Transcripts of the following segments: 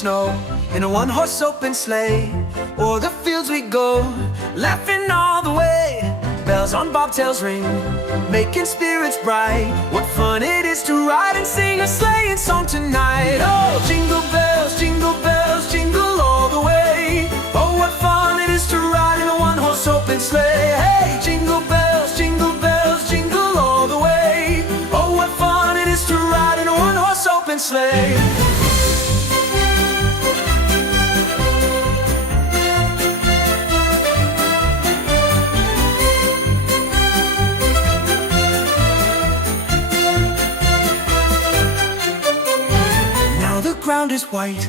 snow in a one-horse open sleigh. O'er the fields we go, laughing all the way. Bells on bobtails ring, making spirits bright. What fun it is to ride and sing a sleighing song tonight. Oh, jingle bells, jingle all the way. Oh, what fun it is to ride in a one-horse open sleigh. Hey, jingle bells, jingle all the way. Oh, what fun it is to ride in a one-horse open sleigh. Ground is white,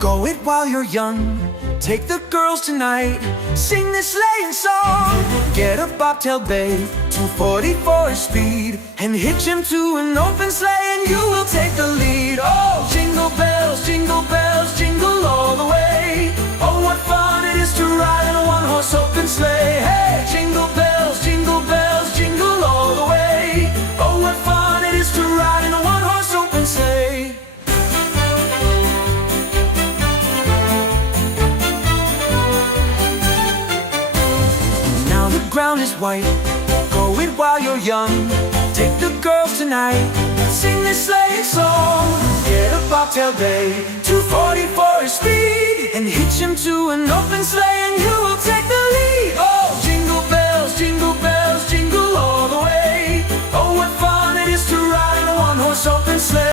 go it while you're young. Take the girls tonight, sing this sleighing song. Get a bobtail babe, 240 for his speed, and hitch him to an open sleigh and you will take the lead. Oh, jingle bells, jingle all the way. Oh, what fun it is to ride in a one-horse open sleigh. Hey, jingle bells, jingle all the way. Oh, what fun it is to ride in a one-horse open sleigh. Ground is white, go it while you're young. Take the girls tonight, sing this sleighing song. Get a bobtail babe, 240 for his speed, and hitch him to an open sleigh and you will take